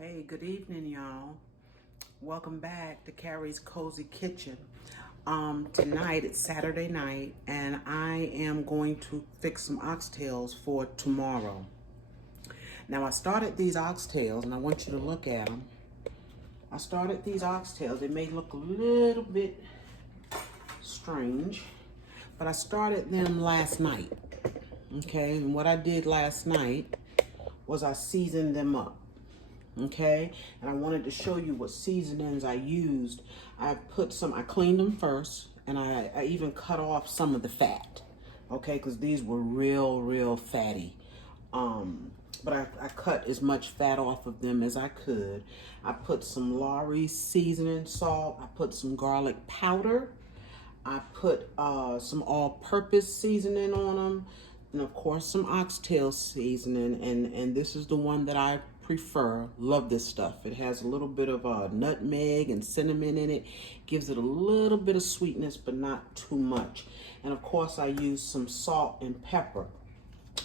Hey, good evening, y'all. Welcome back to Carrie's Cozy Kitchen. Tonight it's Saturday night, and I am going to fix some oxtails for tomorrow. Now, I started these oxtails, and I want you to look at them. I started these oxtails. They may look a little bit strange, but I started them last night. Okay, and what I did last night was I seasoned them up. Okay, and I wanted to show you what seasonings I used. I cleaned them first, and I even cut off some of the fat. Okay, because these were real fatty. But I cut as much fat off of them as I could. I put some Lawry seasoning salt. I put some garlic powder. I put some all-purpose seasoning on them, and of course some oxtail seasoning. And this is the one that I prefer. Love this stuff. It has a little bit of nutmeg and cinnamon in it. Gives it a little bit of sweetness, but not too much. And of course I use some salt and pepper.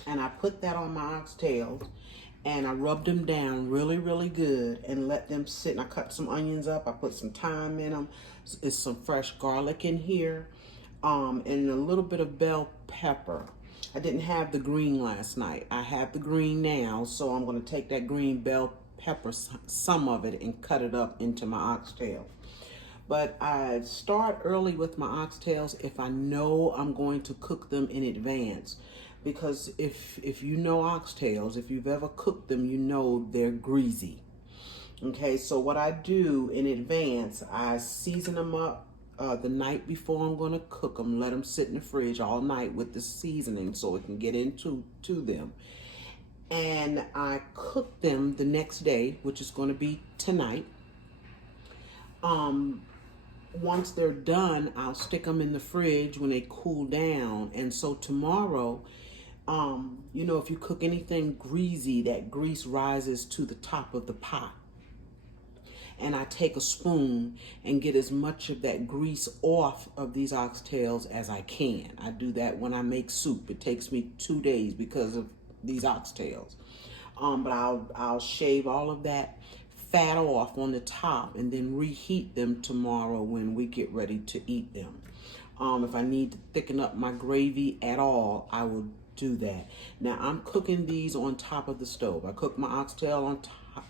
And I put that on my oxtails, and I rubbed them down really good and let them sit. And I cut some onions up. I put some thyme in them. There's some fresh garlic in here, and a little bit of bell pepper. I didn't have the green last night. I have the green now, so I'm going to take that green bell pepper, some of it, and cut it up into my oxtail. But I start early with my oxtails if I know I'm going to cook them in advance. Because if you know oxtails, if you've ever cooked them, you know they're greasy. Okay, so what I do in advance, I season them up the night before I'm going to cook them. Let them sit in the fridge all night with the seasoning so it can get into them. And I cook them the next day, which is going to be tonight. Once they're done, I'll stick them in the fridge when they cool down. And so tomorrow, you know, if you cook anything greasy, that grease rises to the top of the pot. And I take a spoon and get as much of that grease off of these oxtails as I can. I do that when I make soup. It takes me 2 days because of these oxtails. But I'll shave all of that fat off on the top and then reheat them tomorrow when we get ready to eat them. If I need to thicken up my gravy at all, I will do that. Now I'm cooking these on top of the stove. I cook my oxtail on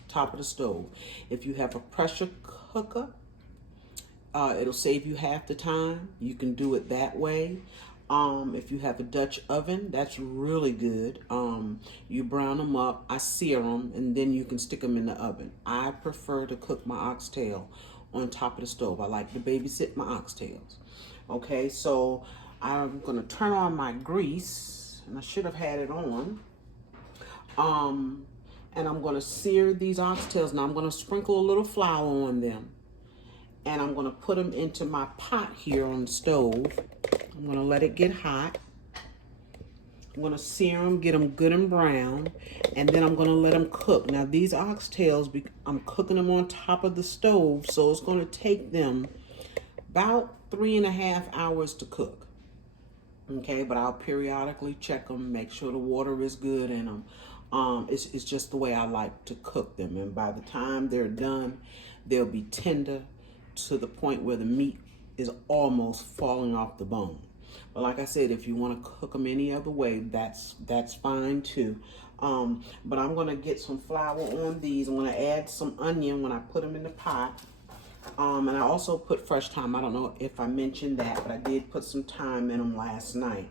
top of the stove. If you have a pressure cooker, it'll save you half the time. You can do it that way. If you have a Dutch oven, that's really good. You brown them up, I sear them, and then you can stick them in the oven. I prefer to cook my oxtail on top of the stove. I like to babysit my oxtails. Okay, so I'm gonna turn on my grease, and I should have had it on. And I'm gonna sear these oxtails. Now I'm gonna sprinkle a little flour on them, and I'm gonna put them into my pot here on the stove. I'm gonna let it get hot. I'm gonna sear them, get them good and brown, and then I'm gonna let them cook. Now these oxtails, I'm cooking them on top of the stove, so it's gonna take them about 3.5 hours to cook. Okay, but I'll periodically check them, make sure the water is good in them. It's just the way I like to cook them. And by the time they're done, they'll be tender to the point where the meat is almost falling off the bone. But like I said, if you want to cook them any other way, that's fine too. But I'm going to get some flour on these. I'm going to add some onion when I put them in the pot. And I also put fresh thyme. I don't know if I mentioned that, but I did put some thyme in them last night.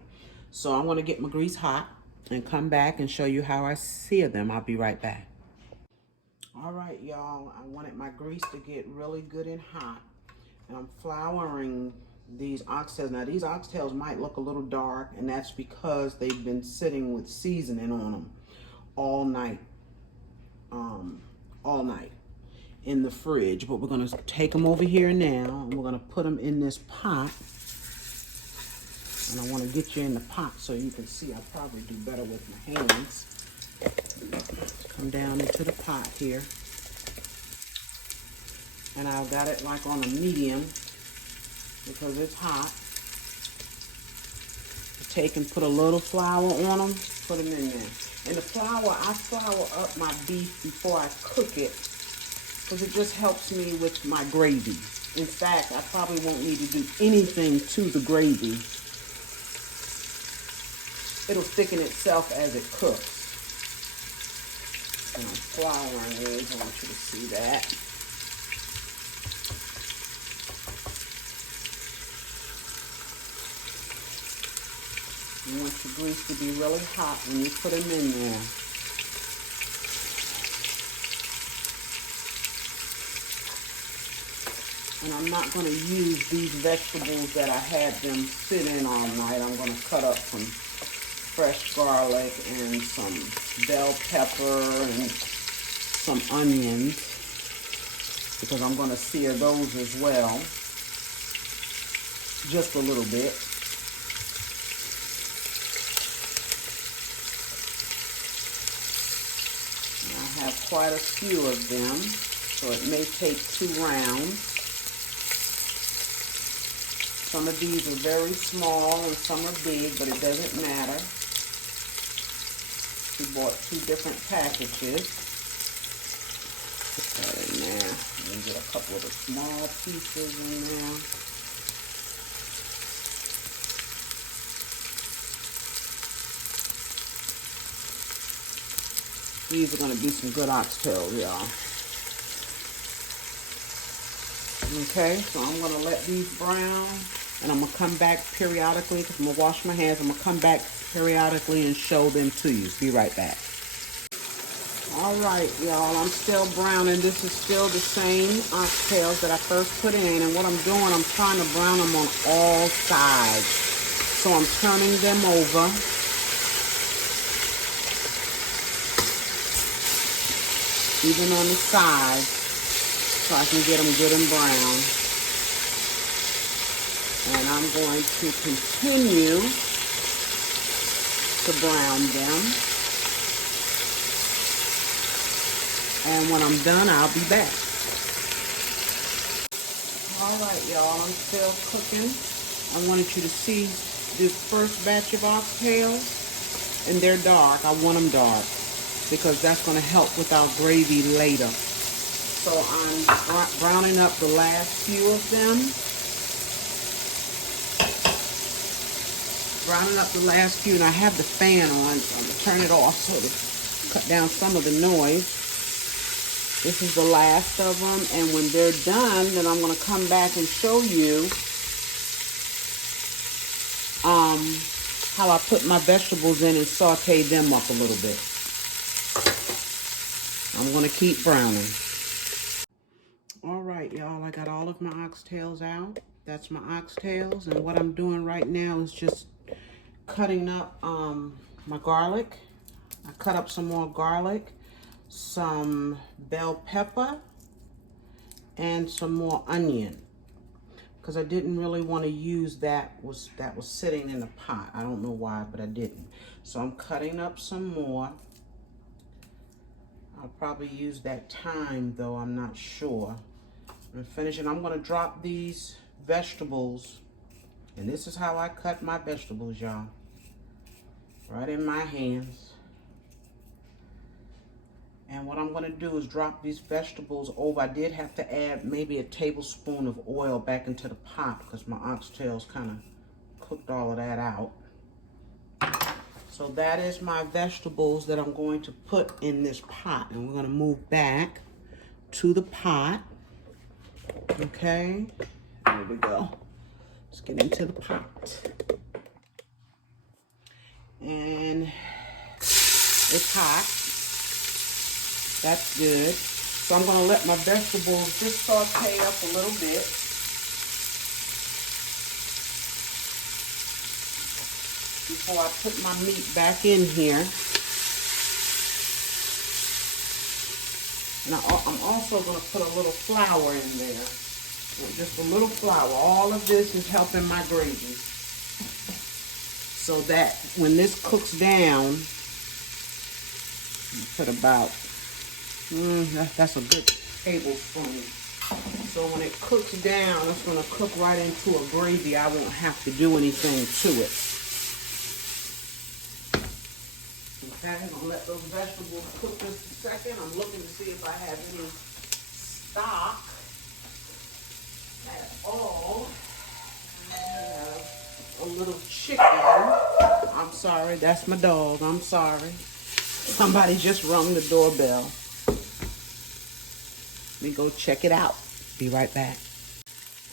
So I'm going to get my grease hot and come back and show you how I sear them. I'll be right back. All right, y'all. I wanted my grease to get really good and hot. And I'm flouring these oxtails. Now, these oxtails might look a little dark, and that's because they've been sitting with seasoning on them all night. All night in the fridge. But we're going to take them over here now, and we're going to put them in this pot. And I want to get you in the pot so you can see. I probably do better with my hands. Come down into the pot here. And I've got it like on a medium because it's hot. Take and put a little flour on them, put them in there. And the flour, I flour up my beef before I cook it because it just helps me with my gravy. In fact, I probably won't need to do anything to the gravy. It'll thicken itself as it cooks. And I'm flouring these. I want you to see that. You want your grease to be really hot when you put them in there. And I'm not going to use these vegetables that I had them sit in all night. I'm going to cut up some fresh garlic and some bell pepper and some onions, because I'm going to sear those as well, just a little bit. I have quite a few of them, so it may take 2 rounds. Some of these are very small and some are big, but it doesn't matter. We bought 2 different packages. Put that in there. And get a couple of the small pieces in there. These are going to be some good oxtails, y'all. Okay, so I'm going to let these brown, and I'm going to come back periodically, because I'm going to wash my hands. I'm going to come back periodically and show them to you. Be right back. All right, y'all, I'm still browning. This is still the same oxtails that I first put in, and what I'm doing, I'm trying to brown them on all sides. So I'm turning them over. Even on the side, so I can get them good and brown. And I'm going to continue to brown them. And when I'm done, I'll be back. All right, y'all, I'm still cooking. I wanted you to see this first batch of oxtails, and they're dark. I want them dark, because that's going to help with our gravy later. So I'm browning up the last few of them. Browning up the last few, and I have the fan on, so I'm going to turn it off so to cut down some of the noise. This is the last of them, and when they're done, then I'm going to come back and show you how I put my vegetables in and saute them up a little bit. I'm going to keep browning. All right, y'all, I got all of my oxtails out. That's my oxtails, and what I'm doing right now is just cutting up my garlic. I cut up some more garlic, some bell pepper, and some more onion, because I didn't really want to use that was sitting in the pot. I don't know why, but I didn't. So I'm cutting up some more. I'll probably use that thyme, though I'm not sure. I'm finishing. I'm going to drop these vegetables, and this is how I cut my vegetables, y'all. Right in my hands. And what I'm going to do is drop these vegetables over. I did have to add maybe a tablespoon of oil back into the pot, because my oxtails kind of cooked all of that out. So that is my vegetables that I'm going to put in this pot. And we're going to move back to the pot. Okay, there we go. Let's get into the pot. And it's hot. That's good. So I'm going to let my vegetables just saute up a little bit. Before I put my meat back in here. And I'm also going to put a little flour in there. Just a little flour. All of this is helping my gravy. So that when this cooks down, put about, that's a good tablespoon. So when it cooks down, it's going to cook right into a gravy. I won't have to do anything to it. Okay, I'm going to let those vegetables cook just a second. I'm looking to see if I have any stock at all. I have a little chicken. I'm sorry, that's my dog. I'm sorry. Somebody just rung the doorbell. Let me go check it out. Be right back.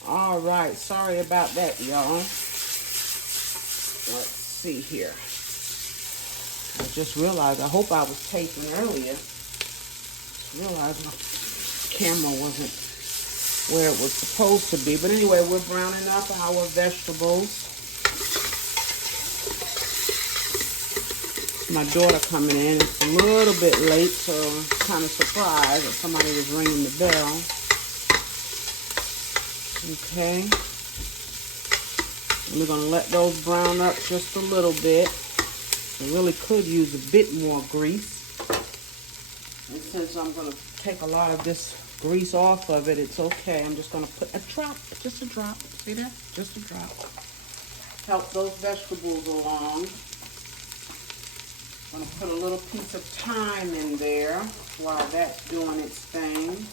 All right, sorry about that, y'all. Let's see here. I just realized, I hope I was taping earlier. Realized my camera wasn't where it was supposed to be. But anyway, we're browning up our vegetables. My daughter coming in. It's a little bit late, so I'm kind of surprised that somebody was ringing the bell. Okay. And we're going to let those brown up just a little bit. I really could use a bit more grease. And since I'm going to take a lot of this grease off of it, it's okay. I'm just going to put a drop, just a drop. See that? Just a drop. Help those vegetables along. I'm going to put a little piece of thyme in there while that's doing its thing.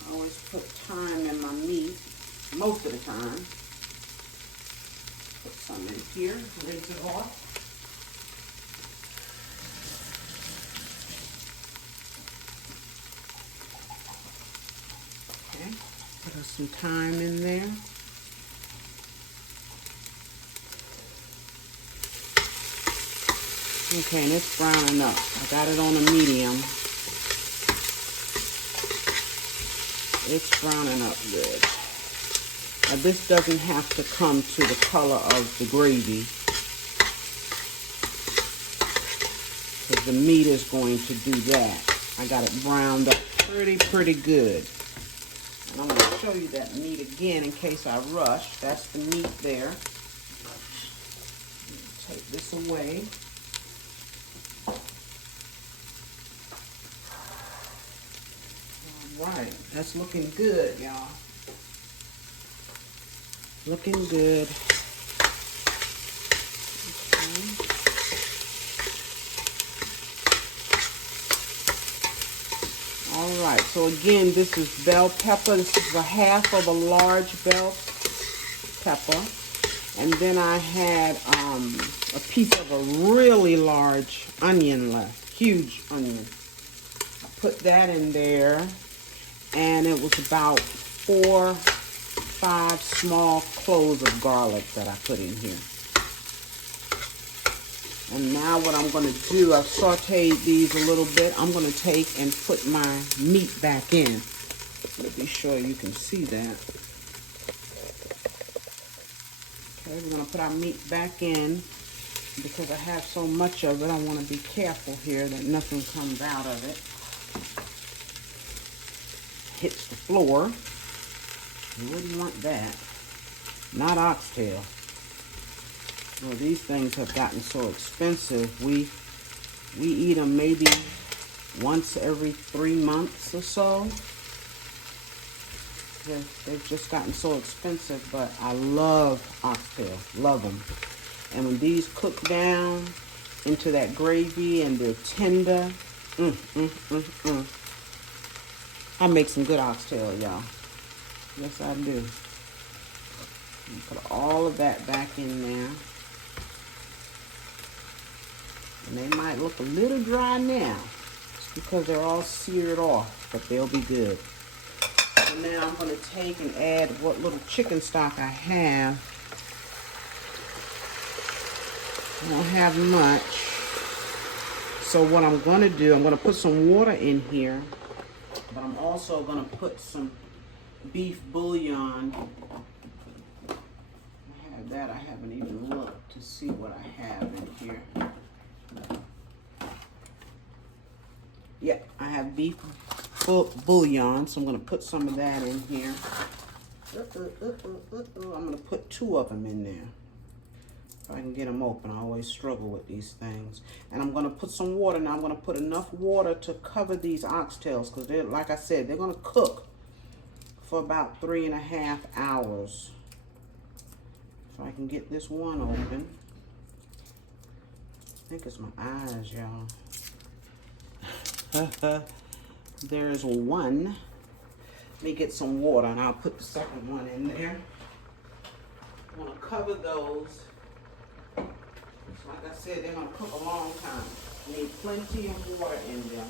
I always put thyme in my meat, most of the time. Put some in here, rinse it off. Okay, put some thyme in there. Okay, and it's browning up. I got it on a medium. It's browning up good. Now this doesn't have to come to the color of the gravy, because the meat is going to do that. I got it browned up pretty good. And I'm going to show you that meat again in case I rush. That's the meat there. Take this away. Right, that's looking good, y'all. Looking good. Okay. All right, so again, this is bell pepper. This is a half of a large bell pepper. And then I had a piece of a really large onion left, huge onion. I put that in there. And it was about 4 or 5 small cloves of garlic that I put in here. And now what I'm going to do, I've sauteed these a little bit. I'm going to take and put my meat back in. Let me sure you can see that. Okay, we're going to put our meat back in. Because I have so much of it, I want to be careful here that nothing comes out of it. Hits the floor. You wouldn't want that. Not oxtail. Well, these things have gotten so expensive. We eat them maybe once every 3 months or so. They've just gotten so expensive, but I love oxtail. Love them. And when these cook down into that gravy and they're tender, I make some good oxtail, y'all. Yes, I do. Put all of that back in there. And they might look a little dry now. It's because they're all seared off, but they'll be good. So now I'm going to take and add what little chicken stock I have. I don't have much. So what I'm going to do, I'm going to put some water in here. But I'm also going to put some beef bouillon. I have that. I haven't even looked to see what I have in here. Yeah, I have beef bouillon, so I'm going to put some of that in here. I'm going to put 2 of them in there. If I can get them open, I always struggle with these things. And I'm going to put some water. Now I'm going to put enough water to cover these oxtails because they're, like I said, they're going to cook for about 3.5 hours. If I can get this one open. think it's my eyes, y'all. There's one. Let me get some water and I'll put the second one in there. I want to cover those. Like I said, they're going to cook a long time. You need plenty of water in them.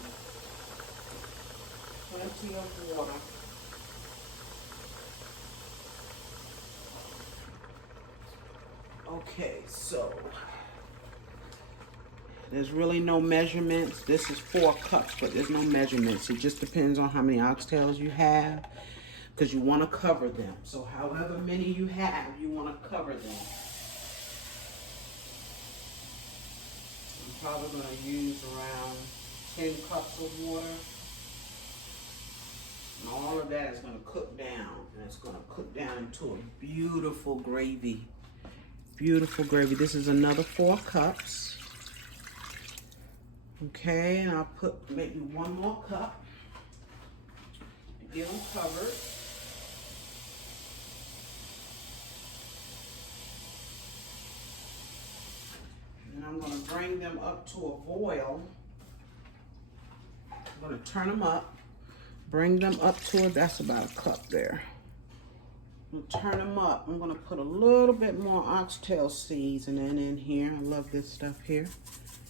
Plenty of water. Okay, so there's really no measurements. This is 4 cups, but there's no measurements. It just depends on how many oxtails you have, because you want to cover them. So however many you have, you want to cover them. I'm probably going to use around 10 cups of water. And all of that is going to cook down. And it's going to cook down into a beautiful gravy. Beautiful gravy. This is another 4 cups. Okay, and I'll put maybe 1 more cup to get them covered. And I'm going to bring them up to a boil. I'm going to turn them up, bring them up to that's about a cup there. I'm going to turn them up. I'm going to put a little bit more oxtail seasoning in here. I love this stuff here,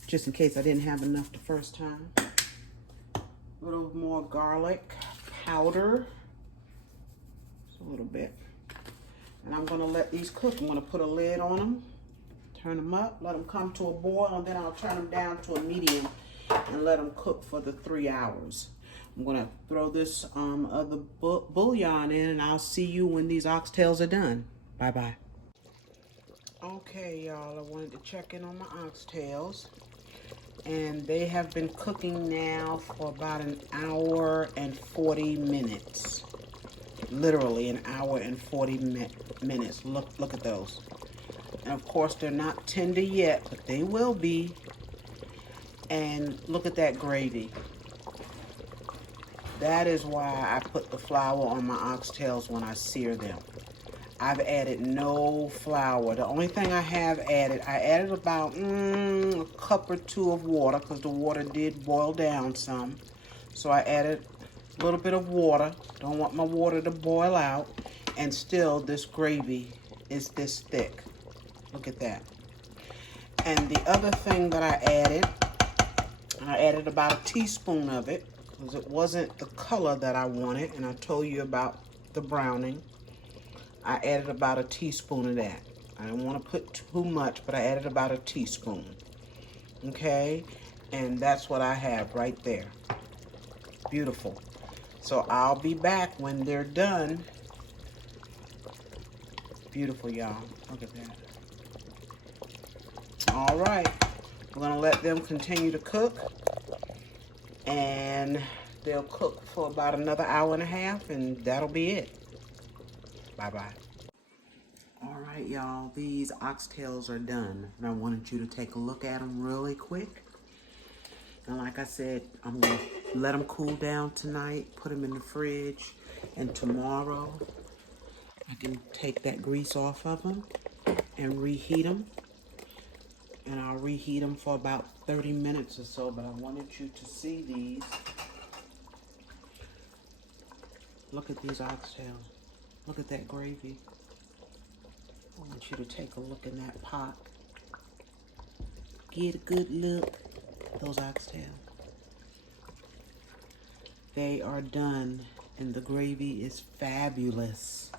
just in case I didn't have enough the first time. A little more garlic powder, just a little bit. And I'm going to let these cook. I'm going to put a lid on them, turn them up, let them come to a boil, and then I'll turn them down to a medium and let them cook for the 3 hours. I'm going to throw this other bouillon in, and I'll see you when these oxtails are done. Bye-bye. Okay, y'all, I wanted to check in on my oxtails. And they have been cooking now for about 1 hour and 40 minutes. Literally 1 hour and 40 minutes. Look at those. And of course, they're not tender yet, but they will be. And look at that gravy. That is why I put the flour on my oxtails when I sear them. I've added no flour. The only thing I have added, I added about a cup or 2 of water, because the water did boil down some. So I added a little bit of water. Don't want my water to boil out. And still, this gravy is this thick. Look at that. And the other thing that I added about a teaspoon of it, because it wasn't the color that I wanted, and I told you about the browning. I added about a teaspoon of that. I didn't want to put too much, but I added about a teaspoon. Okay? And that's what I have right there. Beautiful. So I'll be back when they're done. Beautiful, y'all. Look at that. All right. We're going to let them continue to cook. And they'll cook for about another hour and a half, and that'll be it. Bye-bye. All right, y'all. These oxtails are done. And I wanted you to take a look at them really quick. And like I said, I'm going to let them cool down tonight, put them in the fridge, and tomorrow I can take that grease off of them and reheat them. And I'll reheat them for about 30 minutes or so, but I wanted you to see these. Look at these oxtails. Look at that gravy. I want you to take a look in that pot. Get a good look at those oxtails. They are done, and the gravy is fabulous.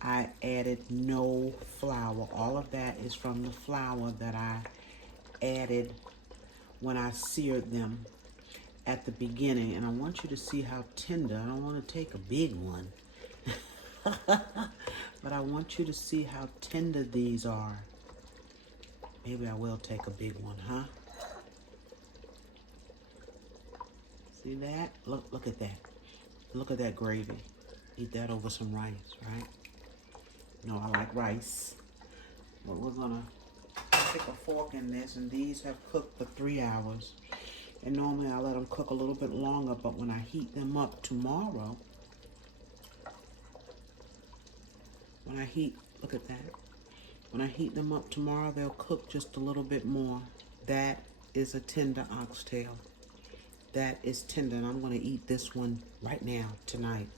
I added no flour. All of that is from the flour that I added when I seared them at the beginning. And I want you to see how tender. I don't want to take a big one. But I want you to see how tender these are. Maybe I will take a big one, huh? See that? Look at that. Look at that gravy. Eat that over some rice, right? No, I like rice. But we're gonna stick a fork in this, and these have cooked for 3 hours. And normally I let them cook a little bit longer, but when I heat them up tomorrow, look at that. When I heat them up tomorrow, they'll cook just a little bit more. That is a tender oxtail. That is tender, and I'm going to eat this one right now, tonight.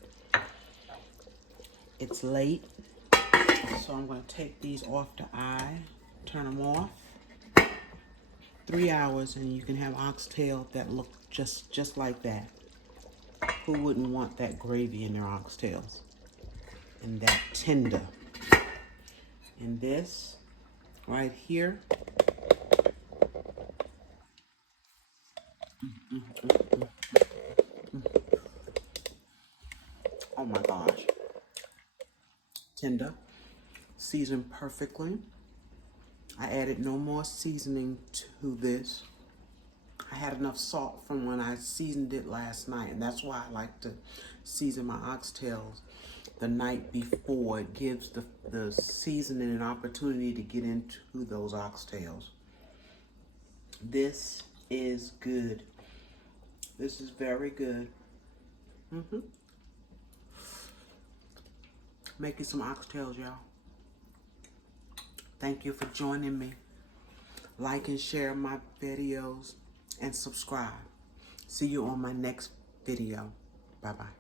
It's late, so I'm going to take these off the eye, turn them off. 3 hours, and you can have oxtail that look just like that. Who wouldn't want that gravy in their oxtails? And that tender. And this right here. Oh my gosh. Tender. Seasoned perfectly. I added no more seasoning to this. I had enough salt from when I seasoned it last night, and that's why I like to season my oxtails the night before. It gives the seasoning an opportunity to get into those oxtails. This is good. This is very good. Making some oxtails, y'all. Thank you for joining me. Like and share my videos and subscribe. See you on my next video. Bye-bye.